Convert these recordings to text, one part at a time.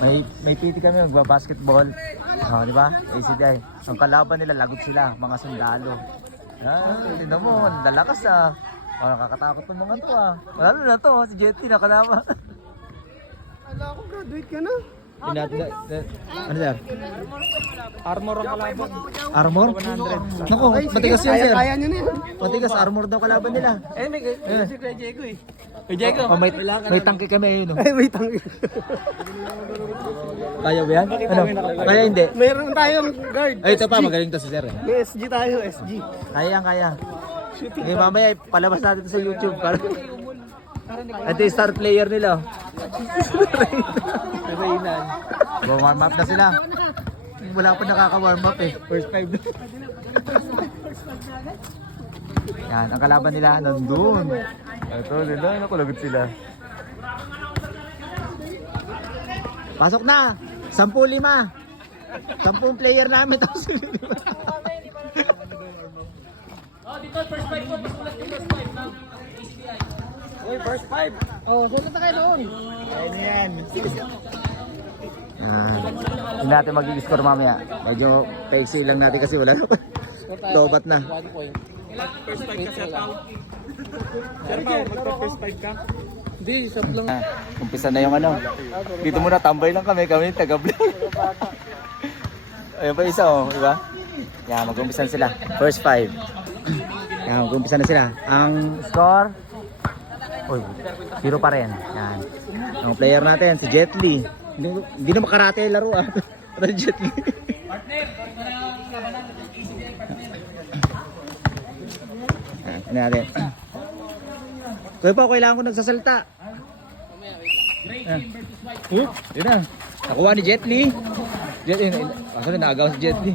May PT kami, magbabasketball. Di ba? ACDI. Ang kalaban nila, lagot sila, mga sundalo. Tignan mo, lalakas nakakatakot ng mga to Lalo na to, si Jetty nakalaban. Ala ko, graduate ka na. Ano sir? Armor ang kalaban. Armor? 100. Naku, matigas yan sir. Kaya nyo na yun. Matigas, armor daw kalaban nila. May si Kuya Diego eh. Kuya Diego, May tangke kami ayun. Ay, wait lang. Kaya ba yan? Ano? Kaya hindi. Mayroon tayong guard. Ay, ito pa, magaling to si sir. May SG tayo, SG. Kaya yan, kaya. Ngayon mamaya, palabas natin ito sa YouTube. Ito yung star player nila. Warm up na sila. Wala pa nakaka-warm up eh. First 5 na. Yan, ang kalaban nila nandun. Ito nila, nakulagot sila. Pasok na! 10-5. 10 player namin. Tapos dito, first 5 po. Mas ulat yung first 5 ng ACBI. Uy, first 5. Oh, sunod na kayo doon. ayun yan. Hindi natin mag-i-score mamaya. Medyo pexy lang natin kasi wala na. Lobat na. First 5 ka sa tao. Sir Pao, magpa-first 5 ka? Hindi, shot lang. Umpisa na yung dito muna tambay lang kami taga-vlog. Ayun pa isa di ba? Yan, mag-umpisa na sila. First 5. Yan, mag-umpisa na sila. Ang score, 0 pa rin. Yan. Ang player natin, si Jet Li. Hindi na makarate laro Pero Jet Li. Ano natin? Kuya pa, kailangan ko nagsasalita. Yun na. Nakuha ni Jet Li. Kaso na naagaw si Jet Li.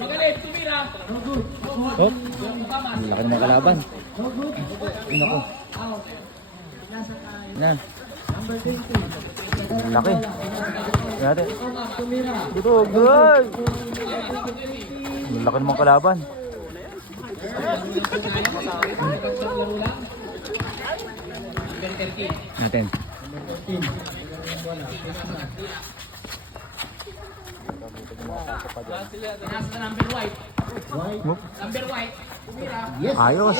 Magaling, tumira. Ang laki ng mga kalaban. Yun ako. Yan. Ang laki. Yan natin. Dito, good. Ang laki ng mga kalaban. Natin. Number white. Number white. Ayos.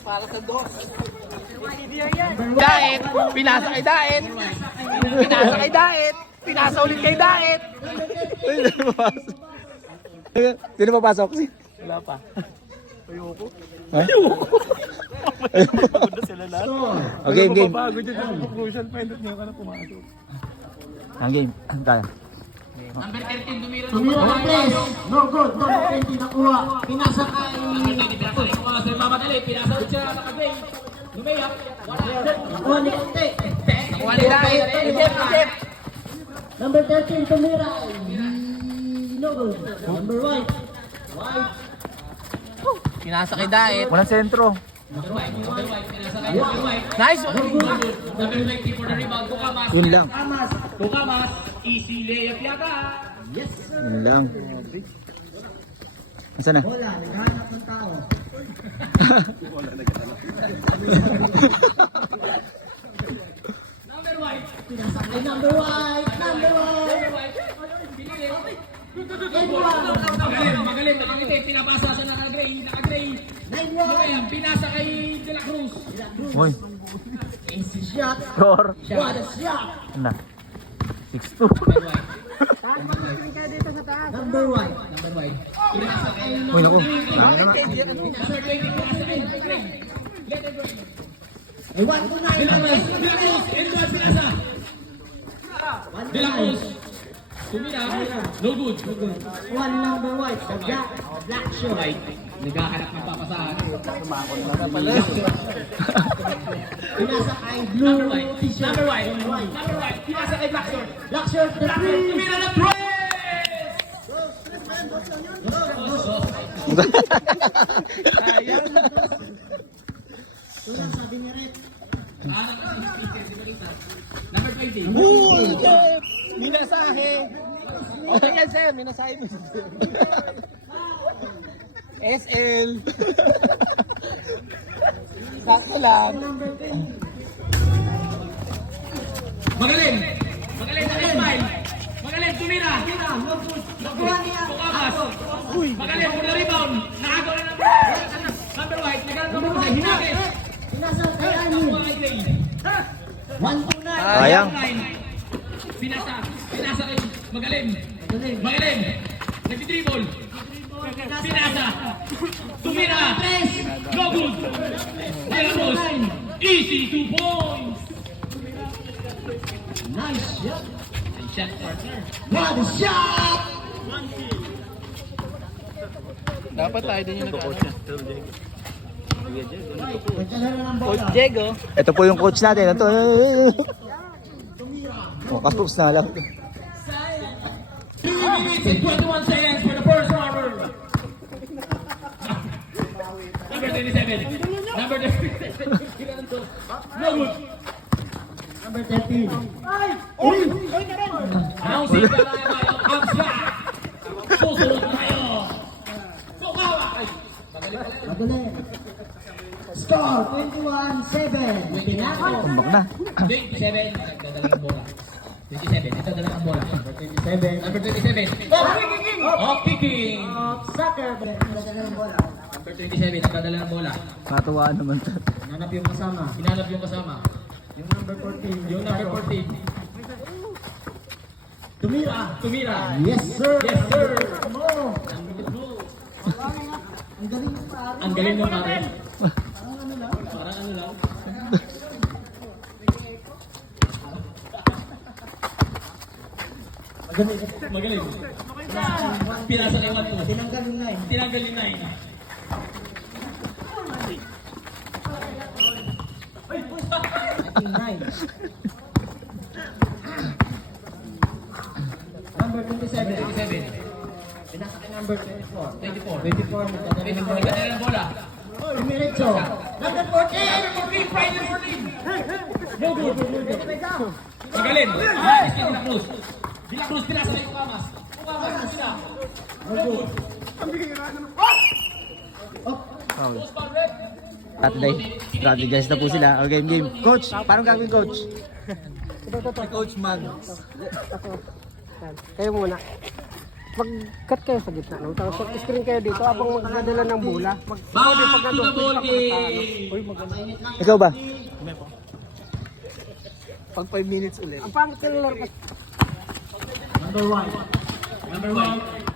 Para sa dos. Daet, pinasa kay Daet. Pinasa kay Daet. Pinasa ulit kay Daet. Sino papasok? Wala pa. Ayoko. Ayoko. Pagod na sila lahat. Okay, game. Pagod yun yung conclusion. Pwede niyo ka na pumasok. Ang game. Tayo. Number 13, tumira. Tumira ng press. No good. Number 20 nakuha. Pinasa kay... Pinasa ulit mga sir mamadali. Pinasa ulit siya nakagay. Lumayap. Nakuha ni Kunti. Nakuha ni Daet. Number 13 tumira. No good. Number 1. Pinasa kay Daet. Walang sentro. Nice! Number 20 for the rebound. Tukamas. Yun lang. Tukamas. Easy layup yata. Yun lang. Nasaan na? Wala. Naghahanap ng tao. Number white. Pinasa kay number 1. Number 1. Magaling. Nakangiti. Pinapasa siya nakagray. Lumayap. Pinasa kay De La Cruz. Uy. Easy shot. Score. What a shot. Ano na? 6-2. Number 1. Pinasa kay Uy, naku. Dami naman. number 20. Pinasa kay Greg. Ay, 1 to 9. De La Cruz. Edward pinasa. De La Cruz. Tumira. No good. 1 number 1. The black shirt. Naghahanap ng papasahan. Pinasa kay blue t-shirt. Number white. Pinasa kay Black Shirt. Black shirt. The three. Tumira ng press! Sabi ni Red. Number 20. Uy, Jeff! Minasahe! Okay yan, sir. Minasahe mo. SL! Sakto lang. Magaling. Magaling sa smile. Magaling, tumira. Nakuha niya. Bukakas. Magaling, for the rebound. Nakagawa na ng number white. Nagkaroon ng mga hinagis. Pinasa kay Ani. Nakuha kay Gray. 1-2-9. Sayang. Pinasa kay Magaling. Magaling. Nagdi-dribble. Pinasa. Tumira. No good. Tiramos. Easy 2 points. Nice shot. Nice shot, partner. What a shot! Dapat tayo din yung nag-coach. Nagkalaro ng bola. Diego. Ito po yung coach natin. Ito. Oh, kapuks na lang. 3 minutes and 21 seconds for the first runner. Number 27. Number 27. No good. Number 13. Announcing the line ang shot. Susunod tayo. Sukawa. Magaling. Score 21-7. Pinako. Tumbak na. 27. Nagdadala ng bola. 27. Ito dala ng bola. Number 27. Number 27. Oh, kicking. Soccer. Nagkalaro ng bola. Number 27. Nagdadala ng bola. Natuwaan naman to. Nanap yung kasama. Hinanap yung kasama. Yung number 14. Yung number 14. Tumira. Yes, sir. Yes, sir. Mo. Ang galing ng pare. Ang galing mo pare. Parang ano lang. Magaling. Pinasa kay Mato. Tinanggal yung 9. Tinanggal yung 9. Ating 9. Number 27. 27. Pinasa kay number 24. 24. 24. Nagkakaroon ng bola. Nagdadala ng bola. Dumiretso. Number 14. Final 14. No good. Magaling. Yes, kay De La Cruz. De La Cruz, pinasa kay Ucamas. Ucamas, sila. No good. Post ball red. Saturday. Strategize na po sila. O game. Coach, paano gagawin coach? Coach Man. Kayo muna. Mag-cut kayo sa gitna. No? Tapos screen kayo dito habang magdadala ng bola. Back to the ball game. Ikaw ba? Pag 5 minutes ulit. Ang pangit ng laro. Number 1. Number 1.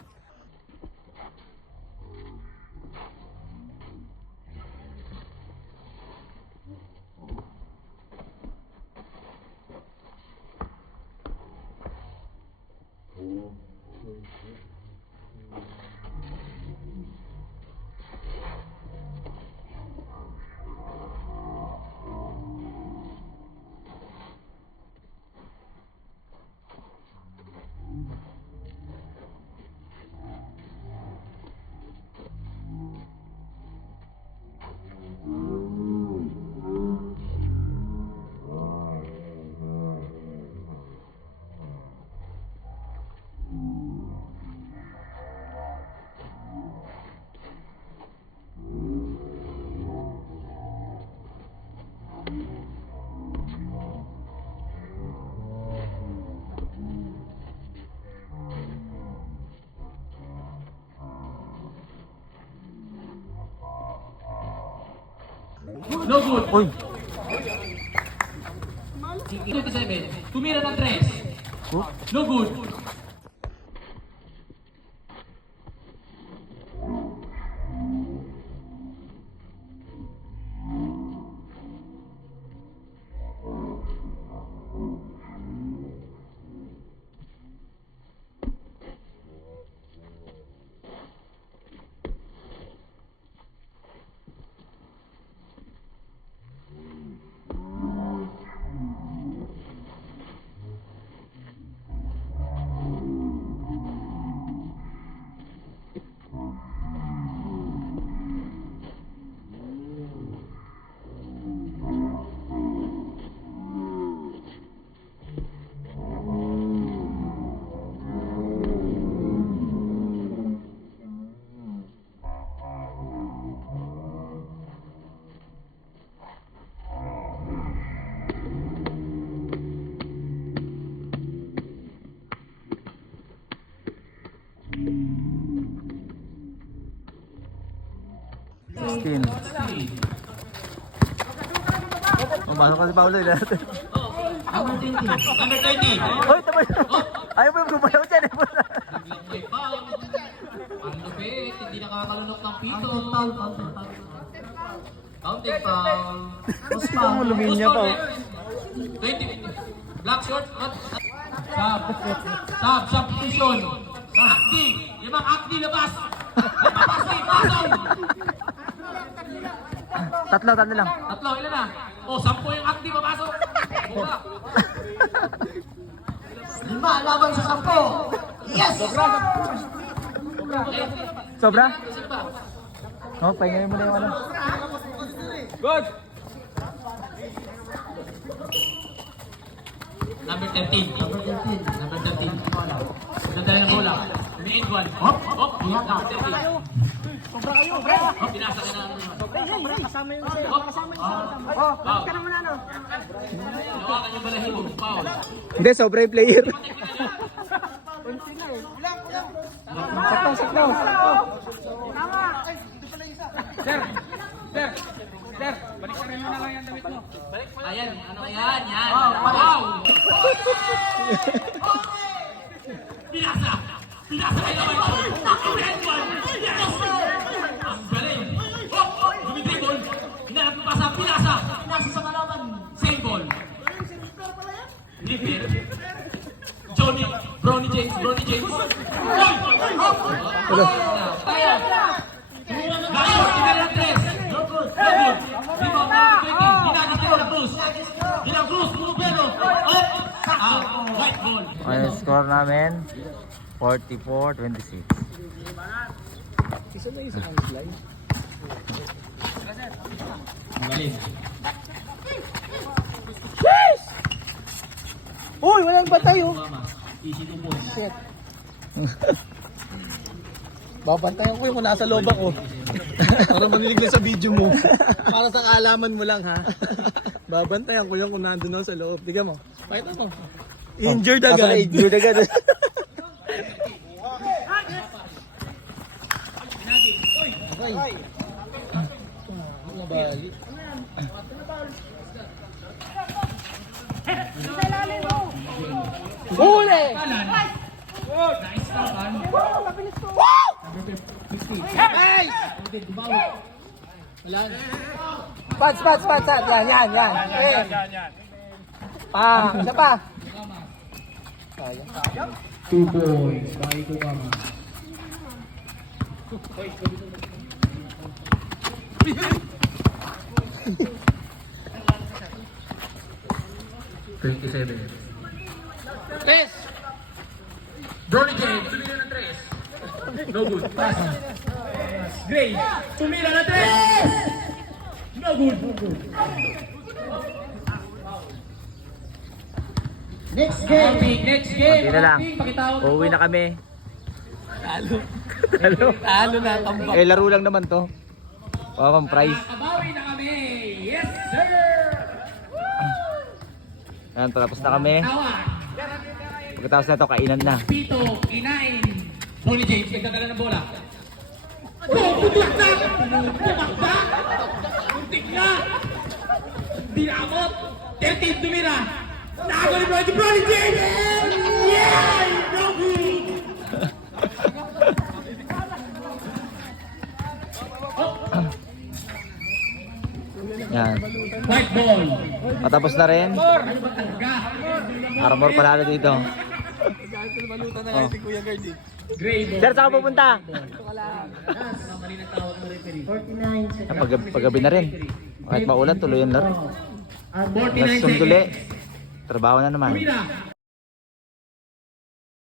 No good. Uy, 27. Tumira ng 3. No good. 16. Pumasok ka si Paolo eh. Number 20. Hoy, tama yun. Ayaw mo yung gumayaw dyan. Biglang may foul. Ang lupit, hindi nakakalunok ng pito. Counting foul. Gusto mo luminya pa. 20. Black short. Substitution. Akdi. Limang Akdi labas. Napapasti. Pasok. Tatlo lang. Tatlo, ilan na? O, 10 yung Akdi papasok. Buka. 5 laban sa 10. Yes! Sobra? Oh, pahingayin mo na yung ano. Good. Number 13. Number 13. Nandala ng bola. Main one. Hop. Number 13. Sobra kayo, bro. Pinasa ka na. Kasama yung Balik ka naman ano. Nawakan yung balahibo. Foul. Hindi, sobra yung player. sakto. Ayan, ano yan? Yan. Wow! Pinasa kayo naman ito. Red one. Yes! Ang galing. Dumidribble. Hinanap ng pasa. Pinasa sa kalaban. Same ball. Lipit. Brony James. Goal! Kaya. Gashot, Iberia 3. No good. Rebound number 20. Hinagis nila ng Cruz. Pumupero. White ball. Ang score namin, 44-26. Ang galing. Uy, walang patay oh. Easy to points. Babantayan ko yung kung nasa loob ako. Para manilig na sa video mo. Para sa kaalaman mo lang ha. Babantayan ko yung kung nandun ako sa loob. Tignan mo. Pakita mo. Injured agad. Injured agad. Okay. Nabali. Huli! Spots. Yan. Okay. Isa pa. 2 points. Baki ko kama. Tres! Brony James, tumira ng 3. No good. Pass. Gray, tumira ng 3. No good. Next game. Next game. Hindi na lang. Pakitawag Uuwi na kami. Talo na, tambak. Eh, laro lang naman to. Kung prize. Kabawi na kami. Yes, sir. Ayan, tapos na kami. Tawag. Pagkatapos na to, kainan na. Pito, kinain. Brony James, nagdadala ng bola. Pumaksak! Muntik na! Binamot! 13 tumira! Nago ni Brony James! Yeah! No good! Yan. White ball! Patapos na rin. Ano ba talaga? Armor panalo dito. Balutan na lang si Kuya Gardy. Gray ball. Sir, saan ka pupunta? Mali ng tawag ng referee. 49 seconds. Paggabi na rin. Kahit maulan, tuloy ang laro. And 49 Mas sunduli. seconds. Trabaho na naman. Tumira!